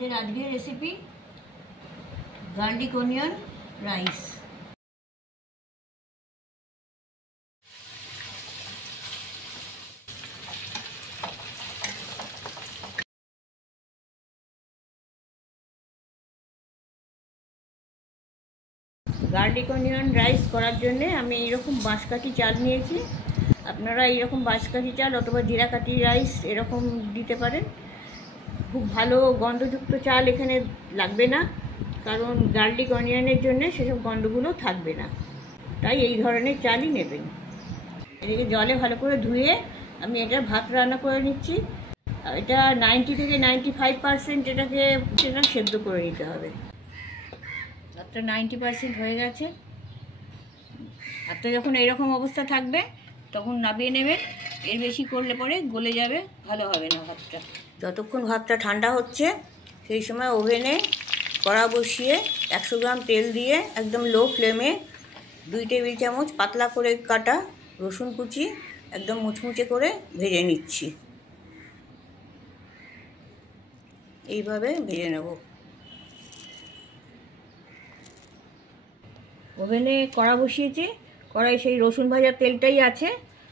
আমাদের আজকের recipe garlic onion rice. Garlic onion rice করার জন্য আমি এরকম বাঁশকাঠি চাল নিয়েছি। আপনারা এরকম বাঁশকাঠি চাল অথবা জিরাকাঠি রাইস এরকম দিতে পারেন। খুব ভালো গন্ধযুক্ত চাল এখানে লাগবে না, কারণ গার্লিক অনিয়নের জন্য সেসব গন্ধগুলো থাকবে না, তাই এই ধরনের চালই নেবেন। এদিকে জলে ভালো করে ধুয়ে আমি এটা ভাত রান্না করে নিচ্ছি। এটা 90 থেকে 95% সেটা সেদ্ধ করে নিতে হবে। ভাতটা 90% হয়ে গেছে। ভাতটা যখন এইরকম অবস্থা থাকবে তখন নামিয়ে নেবেন। এর বেশি করলে পরে গলে যাবে, ভালো হবে না ভাতটা। যতক্ষণ ভাতটা ঠান্ডা হচ্ছে সেই সময় ওভেনে কড়া বসিয়ে 100 গ্রাম তেল দিয়ে একদম লো ফ্লেমে 2 টেবিল চামচ পাতলা করে কাটা রসুন কুচি একদম মুচমুচে করে ভেজে নিচ্ছি। এইভাবে ভেজে নেব। ওভেনে কড়া বসিয়েছি, কড়াই সেই রসুন ভাজার তেলটাই আছে,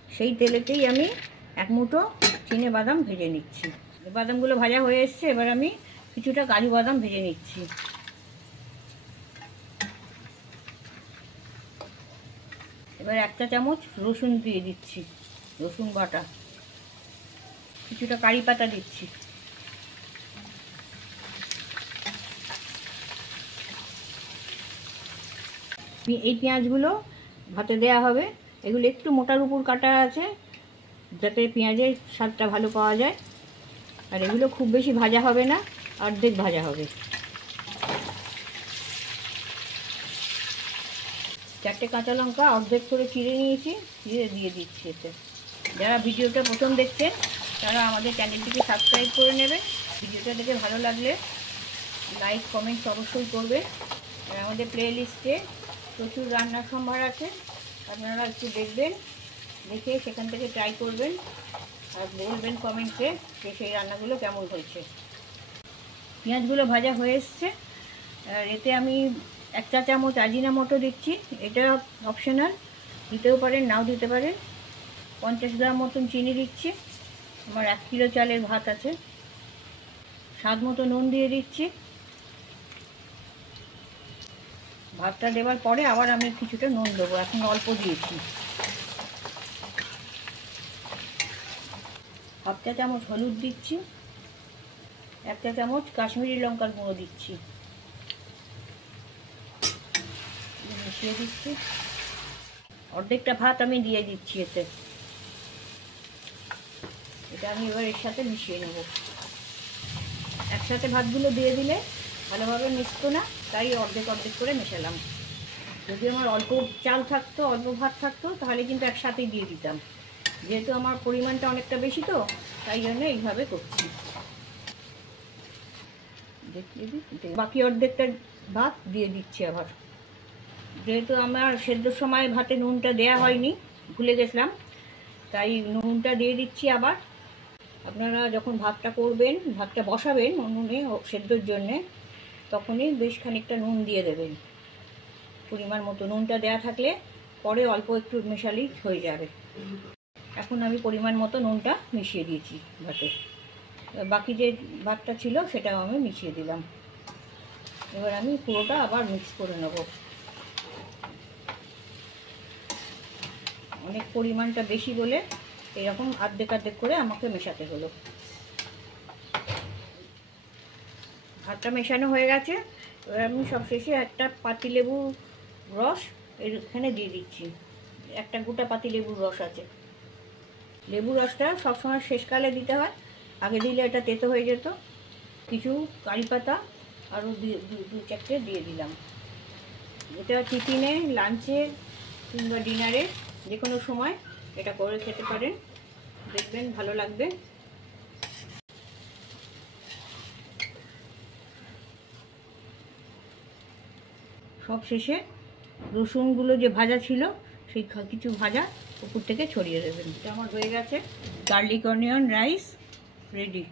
সেই তেলেতেই আমি 1 মুঠো চিনে বাদাম ভেজে নিচ্ছি। বাদামগুলো ভাজা হয়ে এসছে, এবার আমি কিছুটা কাজু বাদাম ভেজে নিচ্ছি। এবার 1 চা চামচ রসুন দিয়ে দিচ্ছি, রসুন বাটা। কিছুটা কারি পাতা দিচ্ছি। এই পেঁয়াজগুলো ভাতে দেওয়া হবে। এগুলো একটু মোটার উপর কাটা আছে যাতে পেঁয়াজের স্বাদটা ভালো পাওয়া যায়। আর এগুলো খুব বেশি ভাজা হবে না, অর্ধেক ভাজা হবে। 4টে কাঁচা লঙ্কা অর্ধেক করে চিড়ে নিয়েছি, চিড়ে দিয়ে দিচ্ছি এতে। যারা ভিডিওটা প্রথম দেখছেন তারা আমাদের চ্যানেলটিকে সাবস্ক্রাইব করে নেবে। ভিডিওটা দেখে ভালো লাগলে লাইক কমেন্টস অবশ্যই করবে। আর আমাদের প্লে লিস্টে প্রচুর রান্নার সম্ভার আছে, আপনারা একটু দেখবেন, দেখে সেখান থেকে ট্রাই করবেন আর বলবেন কমেন্টে যে সেই রান্নাগুলো কেমন হয়েছে। পেঁয়াজগুলো ভাজা হয়ে এসছে। আর এতে আমি 1 চা চামচ আজিনামোটো দিচ্ছি। এটা অপশনাল, দিতেও পারেন নাও দিতে পারেন। 50 গ্রাম মতন চিনি দিচ্ছি। আমার 1 কিলো চালের ভাত আছে। স্বাদ মতো নুন দিয়ে দিচ্ছি। ভাতটা দেওয়ার পরে আবার আমি কিছুটা নুন দেবো, এখন অল্প দিয়েছি। 1/2 চা চামচ হলুদ দিচ্ছি। 1 চা চামচ কাশ্মীরি লঙ্কার গুঁড়ো দিচ্ছি, মিশিয়ে দিচ্ছি। অর্ধেকটা ভাত আমি দিয়ে দিচ্ছি এতে। এটা আমি এবার এর সাথে মিশিয়ে নেব। একসাথে ভাতগুলো দিয়ে দিলে ভালোভাবে মিশতো না, তাই অর্ধেক অর্ধেক করে মেশালাম। যদি আমার অল্প চাল থাকতো, অল্প ভাত থাকতো, তাহলে কিন্তু একসাথেই দিয়ে দিতাম। যেহেতু আমার পরিমাণটা অনেকটা বেশি, তো তাই জন্য এইভাবে করছি। বাকি অর্ধেকটা ভাত দিয়ে দিচ্ছি আবার। যেহেতু আমার সেদ্ধর সময় ভাতে নুনটা দেয়া হয়নি, ভুলে গেছিলাম, তাই নুনটা দিয়ে দিচ্ছি আবার। আপনারা যখন ভাতটা করবেন, ভাতটা বসাবেন উনুনে সেদ্ধর জন্যে, তখনই বেশ খানিকটা নুন দিয়ে দেবেন। পরিমাণ মতো নুনটা দেয়া থাকলে পরে অল্প একটু মেশালেই হয়ে যাবে। এখন আমি পরিমাণ মতো নুনটা মিশিয়ে দিয়েছি ভাতে। বাকি যে ভাতটা ছিল সেটাও আমি মিশিয়ে দিলাম। এবার আমি পুরোটা আবার মিক্স করে নেব। অনেক পরিমাণটা বেশি বলে এরকম আর্ধেক আর্ধেক করে আমাকে মেশাতে হলো। ভাতটা মেশানো হয়ে গেছে। এবার আমি সবশেষে একটা পাতিলেবু রস এখানে দিয়ে দিচ্ছি। একটা গোটা পাতিলেবুর রস আছে। লেবু রসটা সবসময় শেষকালে দিতে হয়, আগে দিলে এটা তেতো হয়ে যেত। কিছু কারি পাতা আরও 2-4টে দিয়ে দিলাম। এটা টিফিনে, লাঞ্চে কিংবা ডিনারে যে কোনো সময় এটা করে খেতে পারেন, দেখবেন ভালো লাগবে। সব শেষে রসুনগুলো যে ভাজা ছিল সেই কিছু ভাজা উপর থেকে ছড়িয়ে দেবেন। এটা আমার হয়ে গেছে গার্লিক অনিয়ন রাইস রেডি।